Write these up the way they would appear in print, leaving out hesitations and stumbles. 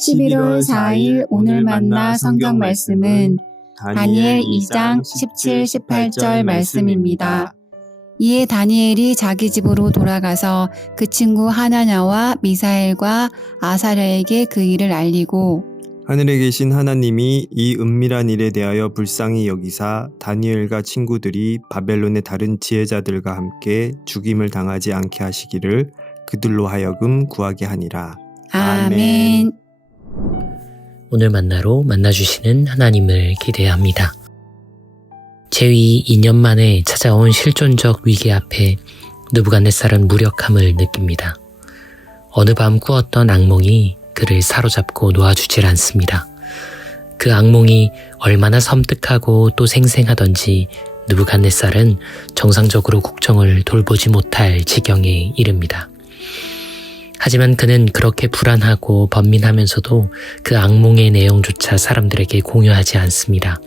11월 4일 오늘 만나 성경 말씀은 다니엘 2장 17, 18절 말씀입니다. 이에 다니엘이 자기 집으로 돌아가서 그 친구 하나냐와 미사엘과 아사랴에게 그 일을 알리고 하늘에 계신 하나님이 이 은밀한 일에 대하여 불쌍히 여기사 다니엘과 친구들이 바벨론의 다른 지혜자들과 함께 죽임을 당하지 않게 하시기를 그들로 하여금 구하게 하니라. 아멘. 오늘 만나로 만나주시는 하나님을 기대합니다. 재위 2년 만에 찾아온 실존적 위기 앞에 느부갓네살은 무력함을 느낍니다. 어느 밤 꾸었던 악몽이 그를 사로잡고 놓아주질 않습니다. 그 악몽이 얼마나 섬뜩하고 또 생생하던지 느부갓네살은 정상적으로 국정을 돌보지 못할 지경에 이릅니다. 하지만 그는 그렇게 불안하고 번민하면서도 그 악몽의 내용조차 사람들에게 공유하지 않습니다.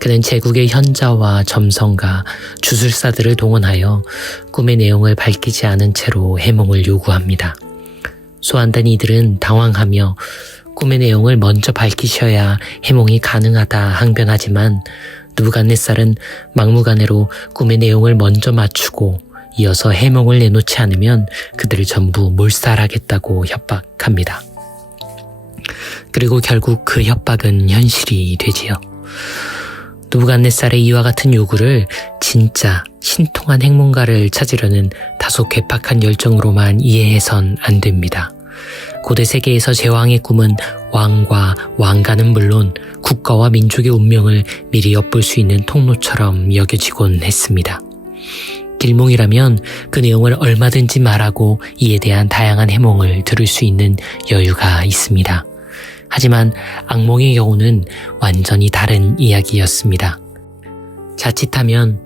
그는 제국의 현자와 점성가, 주술사들을 동원하여 꿈의 내용을 밝히지 않은 채로 해몽을 요구합니다. 소환된 이들은 당황하며 꿈의 내용을 먼저 밝히셔야 해몽이 가능하다 항변하지만 느부갓네살은 막무가내로 꿈의 내용을 먼저 맞추고 이어서 해몽을 내놓지 않으면 그들을 전부 몰살하겠다고 협박합니다. 그리고 결국 그 협박은 현실이 되지요. 느부갓네살의 이와 같은 요구를 진짜 신통한 행몽가를 찾으려는 다소 괴팍한 열정으로만 이해해선 안 됩니다. 고대 세계에서 제왕의 꿈은 왕과 왕가는 물론 국가와 민족의 운명을 미리 엿볼 수 있는 통로처럼 여겨지곤 했습니다. 길몽이라면 그 내용을 얼마든지 말하고 이에 대한 다양한 해몽을 들을 수 있는 여유가 있습니다. 하지만 악몽의 경우는 완전히 다른 이야기였습니다. 자칫하면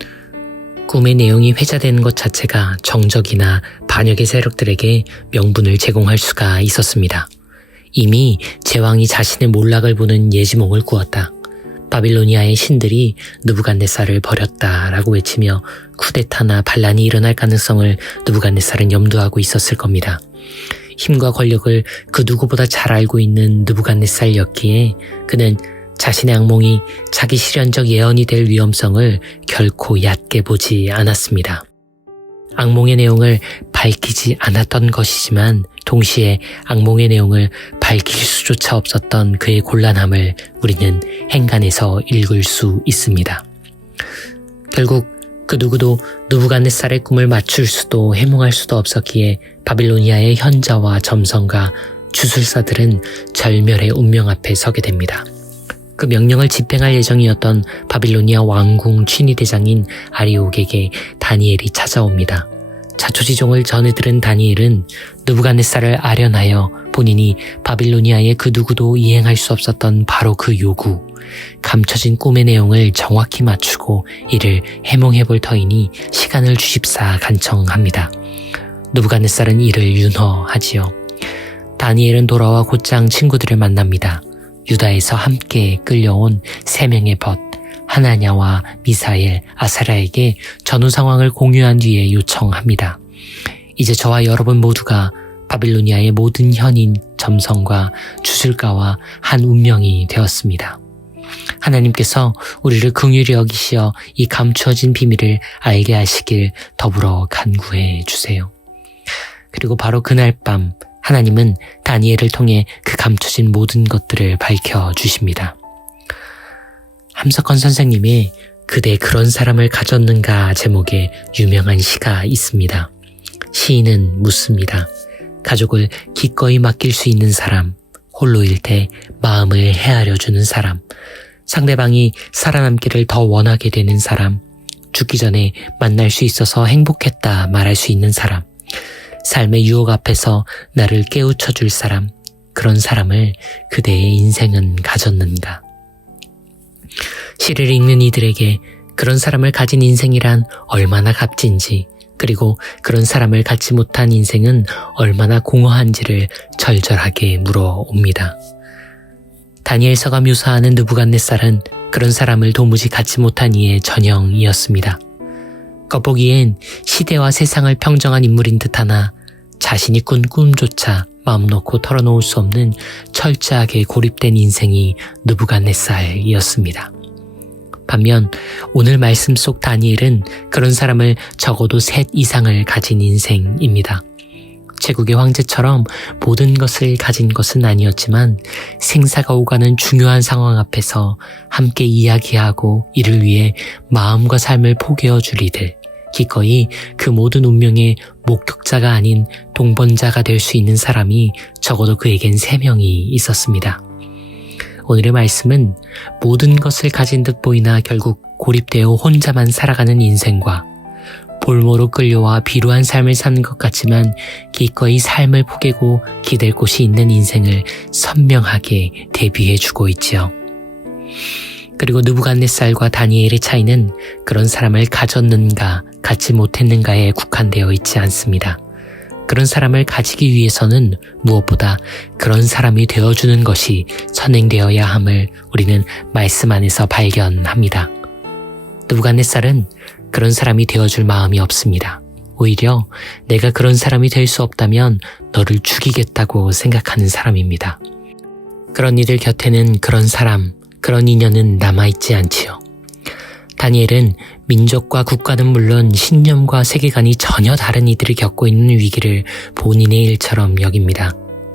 꿈의 내용이 회자되는 것 자체가 정적이나 반역의 세력들에게 명분을 제공할 수가 있었습니다. 이미 제왕이 자신의 몰락을 보는 예지몽을 꾸었다. 바빌로니아의 신들이 느부갓네살을 버렸다라고 외치며 쿠데타나 반란이 일어날 가능성을 느부갓네살은 염두하고 있었을 겁니다. 힘과 권력을 그 누구보다 잘 알고 있는 느부갓네살이었기에 그는 자신의 악몽이 자기 실현적 예언이 될 위험성을 결코 얕게 보지 않았습니다. 악몽의 내용을 밝히지 않았던 것이지만 동시에 악몽의 내용을 밝힐 수조차 없었던 그의 곤란함을 우리는 행간에서 읽을 수 있습니다. 결국 그 누구도 느부갓네살의 꿈을 맞출 수도 해몽할 수도 없었기에 바빌로니아의 현자와 점성가, 주술사들은 절멸의 운명 앞에 서게 됩니다. 그 명령을 집행할 예정이었던 바빌로니아 왕궁 취니대장인 아리옥에게 다니엘이 찾아옵니다. 자초지종을 전해 들은 다니엘은 느부갓네살을 아련하여 본인이 바빌로니아의 그 누구도 이행할 수 없었던 바로 그 요구, 감춰진 꿈의 내용을 정확히 맞추고 이를 해몽해볼 터이니 시간을 주십사 간청합니다. 느부갓네살은 이를 윤허하지요. 다니엘은 돌아와 곧장 친구들을 만납니다. 유다에서 함께 끌려온 3명의 벗, 하나냐와 미사엘, 아사랴에게 전후 상황을 공유한 뒤에 요청합니다. 이제 저와 여러분 모두가 바빌로니아의 모든 현인, 점성과 주술가와 한 운명이 되었습니다. 하나님께서 우리를 긍휼히 여기시어 이 감추어진 비밀을 알게 하시길 더불어 간구해 주세요. 그리고 바로 그날 밤 하나님은 다니엘을 통해 그 감춰진 모든 것들을 밝혀주십니다. 함석헌 선생님의 그대 그런 사람을 가졌는가 제목의 유명한 시가 있습니다. 시인은 묻습니다. 가족을 기꺼이 맡길 수 있는 사람, 홀로일 때 마음을 헤아려주는 사람, 상대방이 살아남기를 더 원하게 되는 사람, 죽기 전에 만날 수 있어서 행복했다 말할 수 있는 사람, 삶의 유혹 앞에서 나를 깨우쳐줄 사람, 그런 사람을 그대의 인생은 가졌는가. 시를 읽는 이들에게 그런 사람을 가진 인생이란 얼마나 값진지, 그리고 그런 사람을 갖지 못한 인생은 얼마나 공허한지를 절절하게 물어옵니다. 다니엘서가 묘사하는 느부갓네살은 그런 사람을 도무지 갖지 못한 이의 전형이었습니다. 겉보기엔 시대와 세상을 평정한 인물인 듯하나 자신이 꾼 꿈조차 마음 놓고 털어놓을 수 없는 철저하게 고립된 인생이 느부갓네살이었습니다. 반면 오늘 말씀 속 다니엘은 그런 사람을 적어도 3 이상을 가진 인생입니다. 제국의 황제처럼 모든 것을 가진 것은 아니었지만 생사가 오가는 중요한 상황 앞에서 함께 이야기하고 이를 위해 마음과 삶을 포기해 줄 이들, 기꺼이 그 모든 운명의 목격자가 아닌 동번자가 될 수 있는 사람이 적어도 그에겐 3명이 있었습니다. 오늘의 말씀은 모든 것을 가진 듯 보이나 결국 고립되어 혼자만 살아가는 인생과 볼모로 끌려와 비루한 삶을 사는 것 같지만 기꺼이 삶을 포기고 기댈 곳이 있는 인생을 선명하게 대비해주고 있지요. 그리고 느부갓네살과 다니엘의 차이는 그런 사람을 가졌는가 갖지 못했는가에 국한되어 있지 않습니다. 그런 사람을 가지기 위해서는 무엇보다 그런 사람이 되어주는 것이 선행되어야 함을 우리는 말씀 안에서 발견합니다. 느부갓네살은 그런 사람이 되어줄 마음이 없습니다. 오히려 내가 그런 사람이 될 수 없다면 너를 죽이겠다고 생각하는 사람입니다. 그런 이들 곁에는 그런 사람, 그런 인연은 남아있지 않지요. 다니엘은 민족과 국가는 물론 신념과 세계관이 전혀 다른 이들이 겪고 있는 위기를 본인의 일처럼 여깁니다.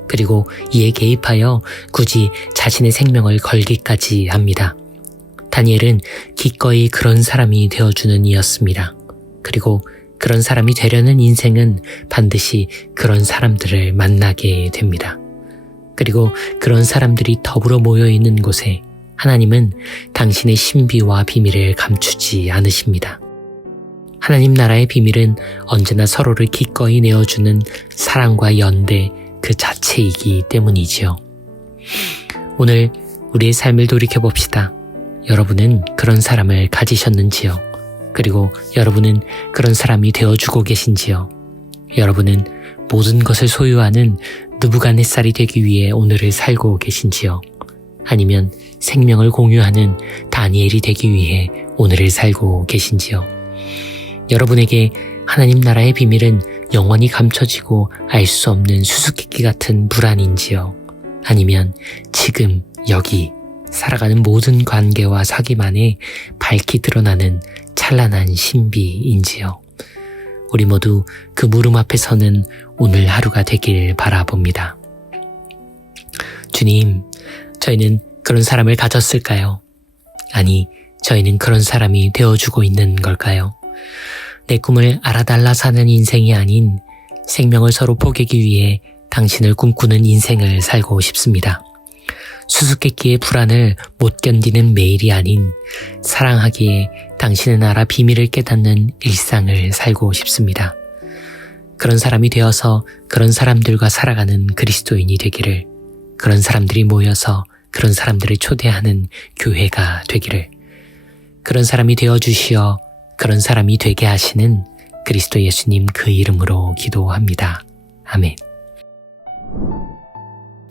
그리고 이에 개입하여 굳이 자신의 생명을 걸기까지 합니다. 다니엘은 기꺼이 그런 사람이 되어주는 이였습니다. 그리고 그런 사람이 되려는 인생은 반드시 그런 사람들을 만나게 됩니다. 그리고 그런 사람들이 더불어 모여있는 곳에 하나님은 당신의 신비와 비밀을 감추지 않으십니다. 하나님 나라의 비밀은 언제나 서로를 기꺼이 내어주는 사랑과 연대 그 자체이기 때문이지요. 오늘 우리의 삶을 돌이켜봅시다. 여러분은 그런 사람을 가지셨는지요? 그리고 여러분은 그런 사람이 되어주고 계신지요? 여러분은 모든 것을 소유하는 느부갓네살이 되기 위해 오늘을 살고 계신지요? 아니면 생명을 공유하는 다니엘이 되기 위해 오늘을 살고 계신지요? 여러분에게 하나님 나라의 비밀은 영원히 감춰지고 알 수 없는 수수께끼 같은 불안인지요? 아니면 지금 여기 살아가는 모든 관계와 사귐 안에 밝히 드러나는 찬란한 신비인지요? 우리 모두 그 물음 앞에 서는 오늘 하루가 되길 바라봅니다. 주님, 저희는 그런 사람을 가졌을까요? 아니, 저희는 그런 사람이 되어주고 있는 걸까요? 내 꿈을 알아달라 사는 인생이 아닌 생명을 서로 포기하기 위해 당신을 꿈꾸는 인생을 살고 싶습니다. 수수께끼의 불안을 못 견디는 매일이 아닌 사랑하기에 당신의 나라 비밀을 깨닫는 일상을 살고 싶습니다. 그런 사람이 되어서 그런 사람들과 살아가는 그리스도인이 되기를, 그런 사람들이 모여서 그런 사람들을 초대하는 교회가 되기를, 그런 사람이 되어주시어 그런 사람이 되게 하시는 그리스도 예수님 그 이름으로 기도합니다. 아멘.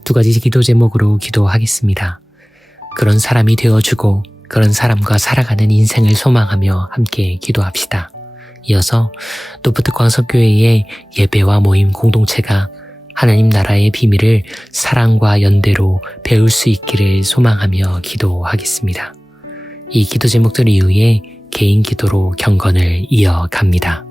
2가지 기도 제목으로 기도하겠습니다. 그런 사람이 되어주고 그런 사람과 살아가는 인생을 소망하며 함께 기도합시다. 이어서 노프트 광석교회의 예배와 모임 공동체가 하나님 나라의 비밀을 사랑과 연대로 배울 수 있기를 소망하며 기도하겠습니다. 이 기도 제목들 이후에 개인 기도로 경건을 이어갑니다.